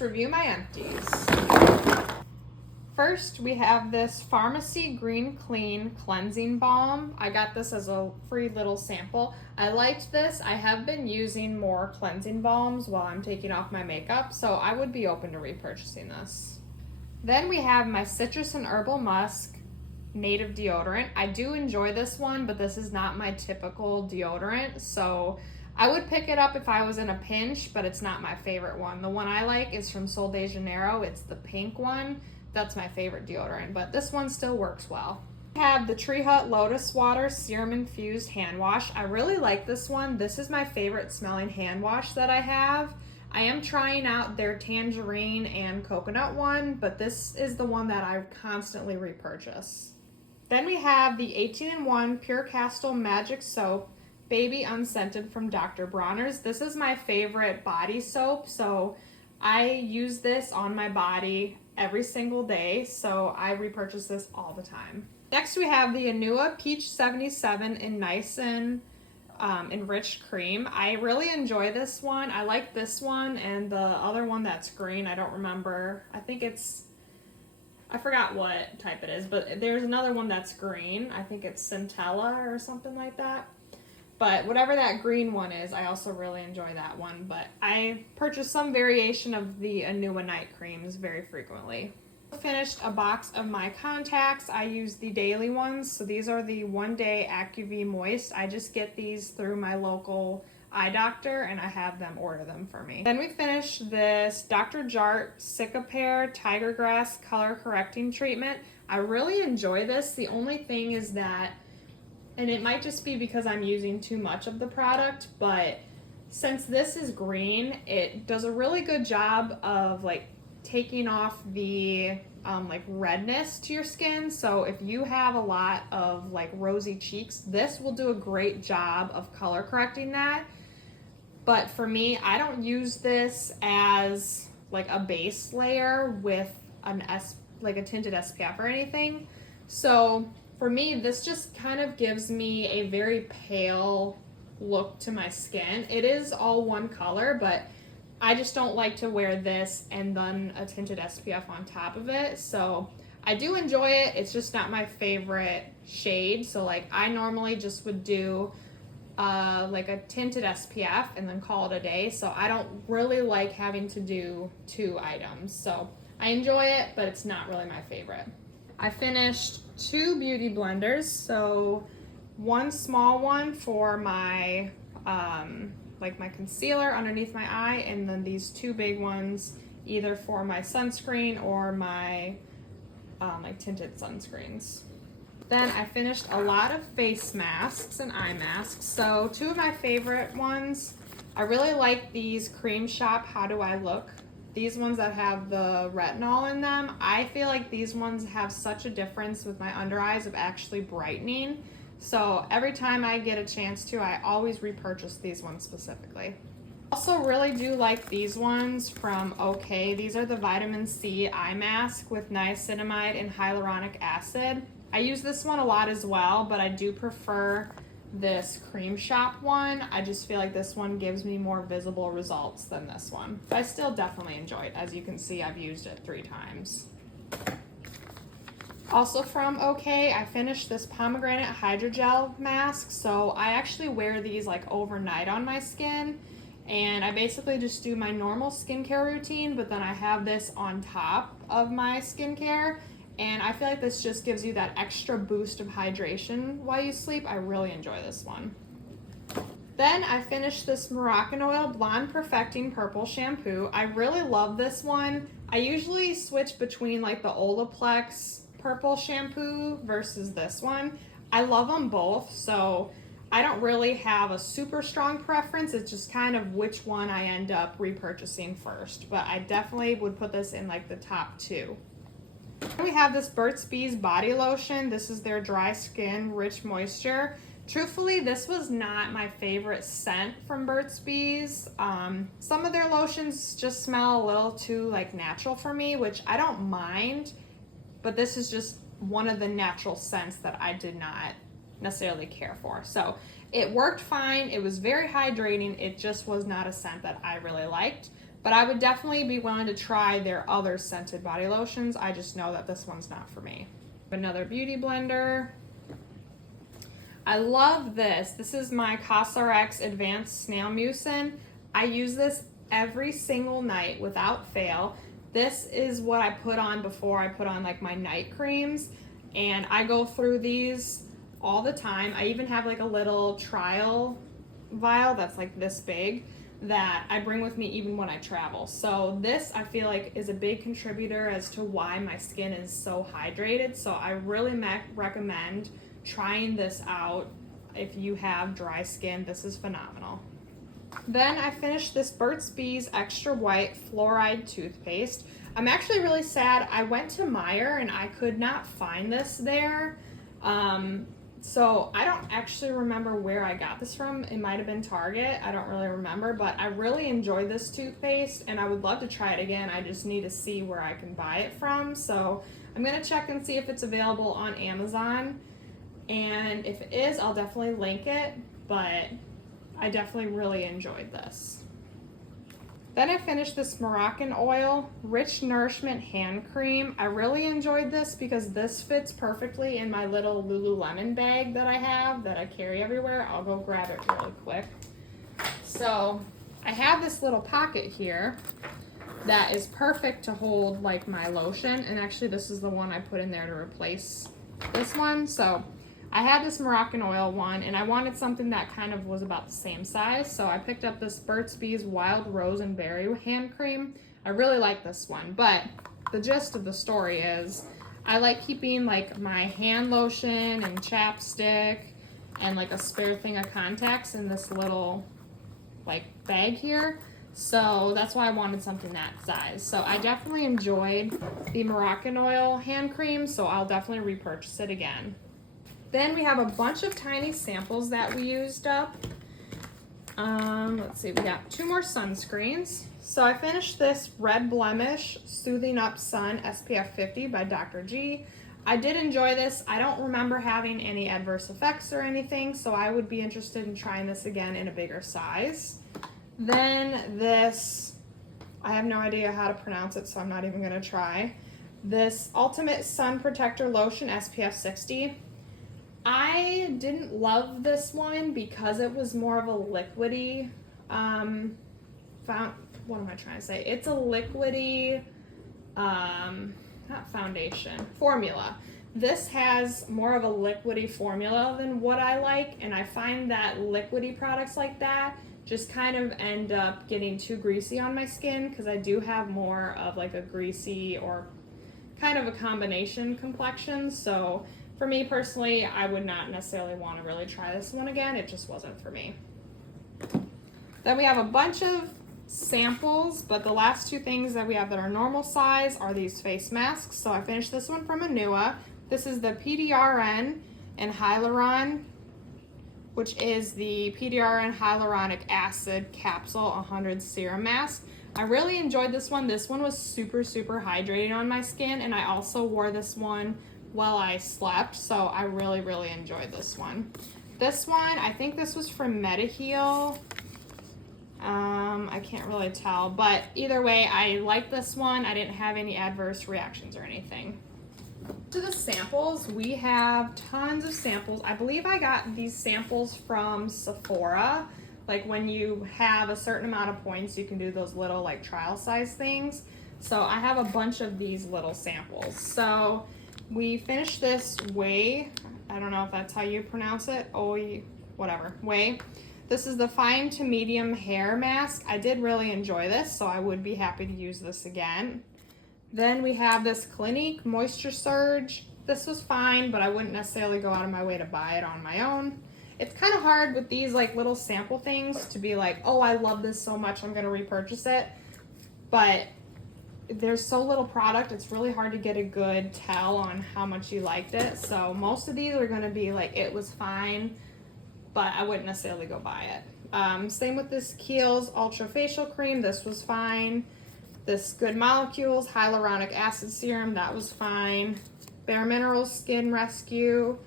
let's review my empties. First, we have this Pharmacy Green Clean Cleansing Balm. I got this as a free little sample. I liked this. I have been using more cleansing balms while I'm taking off my makeup, so I would be open to repurchasing this. Then we have my Citrus and Herbal Musk Native Deodorant. I do enjoy this one, but this is not my typical deodorant, so I would pick it up if I was in a pinch, but it's not my favorite one. The one I like is from Sol de Janeiro. It's the pink one. That's my favorite deodorant, but this one still works well. I have the Tree Hut Lotus Water Serum Infused Hand Wash. I really like this one. This is my favorite smelling hand wash that I have. I am trying out their tangerine and coconut one, but this is the one that I constantly repurchase. Then we have the 18-in-1 Pure Castle Magic Soap Baby Unscented from Dr. Bronner's. This is my favorite body soap, so I use this on my body every single day, so I repurchase this all the time. Next we have the Anua Peach 77 in Niacin Enriched Cream. I really enjoy this one. I like this one and the other one that's green. I don't remember. I forgot what type it is, but there's another one that's green. I think it's Centella or something like that. But whatever that green one is, I also really enjoy that one. But I purchase some variation of the Anua night creams very frequently. I finished a box of my contacts. I use the daily ones. So these are the One Day AccuV Moist. I just get these through my local eye doctor and I have them order them for me. Then we finished this Dr. Jart Cicapair Tiger Grass Color Correcting Treatment. I really enjoy this. The only thing is that, and it might just be because I'm using too much of the product, but since this is green, it does a really good job of like taking off the like redness to your skin. So if you have a lot of like rosy cheeks, this will do a great job of color correcting that. But for me, I don't use this as like a base layer with like a tinted SPF or anything. So for me, this just kind of gives me a very pale look to my skin. It is all one color, but I just don't like to wear this and then a tinted SPF on top of it. So I do enjoy it. It's just not my favorite shade. So like I normally just would do like a tinted SPF and then call it a day. So I don't really like having to do two items. So I enjoy it, but it's not really my favorite. I finished 2 beauty blenders, so one small one for my like my concealer underneath my eye, and then these 2 big ones either for my sunscreen or my like tinted sunscreens. Then I finished a lot of face masks and eye masks. So 2 of my favorite ones, I really like these Cream Shop How Do I Look. These ones that have the retinol in them, I feel like these ones have such a difference with my under eyes of actually brightening. So every time I get a chance to, I always repurchase these ones specifically. Also really do like these ones from OK. These are the vitamin C eye mask with niacinamide and hyaluronic acid. I use this one a lot as well, but I do prefer this Cream Shop one. I just feel like this one gives me more visible results than this one. But I still definitely enjoy it. As you can see, I've used it 3 times. Also from OK, I finished this pomegranate hydrogel mask. So I actually wear these like overnight on my skin. And I basically just do my normal skincare routine, but then I have this on top of my skincare. And I feel like this just gives you that extra boost of hydration while you sleep. I really enjoy this one. Then I finished this Moroccanoil Blonde Perfecting Purple Shampoo. I really love this one. I usually switch between like the Olaplex Purple Shampoo versus this one. I love them both, so I don't really have a super strong preference. It's just kind of which one I end up repurchasing first. But I definitely would put this in like the top 2. Then we have this Burt's Bees body lotion. This is their dry skin rich moisture. Truthfully, this was not my favorite scent from Burt's Bees. Some of their lotions just smell a little too like natural for me, which I don't mind, but this is just one of the natural scents that I did not necessarily care for. So it worked fine. It was very hydrating. It just was not a scent that I really liked. but I would definitely be willing to try their other scented body lotions. I just know that this one's not for me. Another beauty blender. I love this. This is my CosRX Advanced Snail Mucin. I use this every single night without fail. This is what I put on before I put on like my night creams, and I go through these all the time. I even have like a little trial vial that's like this big that I bring with me even when I travel. So this I feel like is a big contributor as to why my skin is so hydrated. So I really recommend trying this out if you have dry skin. This is phenomenal. Then I finished this Burt's Bees Extra White Fluoride Toothpaste. I'm actually really sad. I went to Meijer and I could not find this there. So I don't actually remember where I got this from. It might have been Target. I don't really remember, but I really enjoyed this toothpaste and I would love to try it again. I just need to see where I can buy it from. So I'm gonna check and see if it's available on Amazon. And if it is, I'll definitely link it, but I definitely really enjoyed this. Then I finished this Moroccan Oil Rich Nourishment Hand Cream. I really enjoyed this because this fits perfectly in my little Lululemon bag that I have that I carry everywhere. I'll go grab it really quick. So I have this little pocket here that is perfect to hold like my lotion, and actually this is the one I put in there to replace this one. So I had this Moroccan Oil one and I wanted something that kind of was about the same size, so I picked up this Burt's Bees Wild Rose and Berry hand cream. I really like this one, but the gist of the story is I like keeping like my hand lotion and chapstick and like a spare thing of contacts in this little like bag here. So that's why I wanted something that size. So I definitely enjoyed the Moroccan Oil hand cream, so I'll definitely repurchase it again. Then we have a bunch of tiny samples that we used up. Let's see, we got 2 more sunscreens. So I finished this Red Blemish Soothing Up Sun SPF 50 by Dr. G. I did enjoy this. I don't remember having any adverse effects or anything, so I would be interested in trying this again in a bigger size. Then this, I have no idea how to pronounce it, so I'm not even gonna try. This Ultimate Sun Protector Lotion SPF 60. I didn't love this one because it was more of a liquidy, what am I trying to say? It's a liquidy, not foundation, formula. This has more of a liquidy formula than what I like, and I find that liquidy products like that just kind of end up getting too greasy on my skin because I do have more of like a greasy or kind of a combination complexion. So for me personally, I would not necessarily want to really try this one again. It just wasn't for me. Then we have a bunch of samples, but the last 2 things that we have that are normal size are these face masks. So I finished this one from Anua. This is the PDRN and Hyaluron, which is the PDRN Hyaluronic Acid Capsule 100 Serum Mask. I really enjoyed this one. This one was super, super hydrating on my skin, and I also wore this one while I slept, so I really, really enjoyed this one. This one, I think this was from Mediheal. I can't really tell, but either way, I like this one. I didn't have any adverse reactions or anything. To the samples, we have tons of samples. I believe I got these samples from Sephora. Like when you have a certain amount of points, you can do those little like trial size things. So I have a bunch of these little samples. So we finished this Way, I don't know if that's how you pronounce it, whatever, Way. This is the fine to medium hair mask. I did really enjoy this, so I would be happy to use this again. Then we have this Clinique Moisture Surge. This was fine, but I wouldn't necessarily go out of my way to buy it on my own. It's kind of hard with these like little sample things to be like, oh, I love this so much, I'm gonna repurchase it. But there's so little product, it's really hard to get a good tell on how much you liked it. So most of these are gonna be like, it was fine, but I wouldn't necessarily go buy it. Same with this Kiehl's Ultra Facial Cream. This was fine. This Good Molecules Hyaluronic Acid Serum, that was fine. Bare Minerals Skin Rescue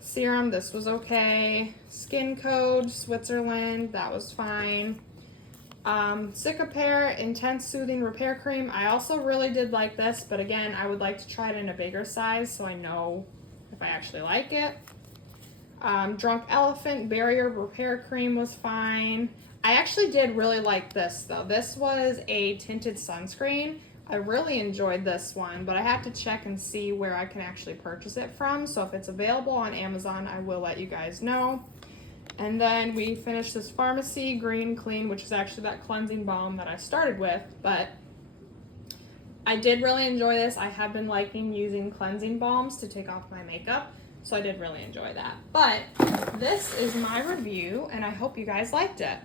Serum, this was okay. Skin Code Switzerland, that was fine. Skincare Intense Soothing Repair Cream. I also really did like this, but again, I would like to try it in a bigger size so I know if I actually like it. Drunk Elephant Barrier Repair Cream was fine. I actually did really like this though. This was a tinted sunscreen. I really enjoyed this one, but I have to check and see where I can actually purchase it from. So if it's available on Amazon, I will let you guys know. And then we finished this Pharmacy Green Clean, which is actually that cleansing balm that I started with, but I did really enjoy this. I have been liking using cleansing balms to take off my makeup, so I did really enjoy that. But this is my review, and I hope you guys liked it.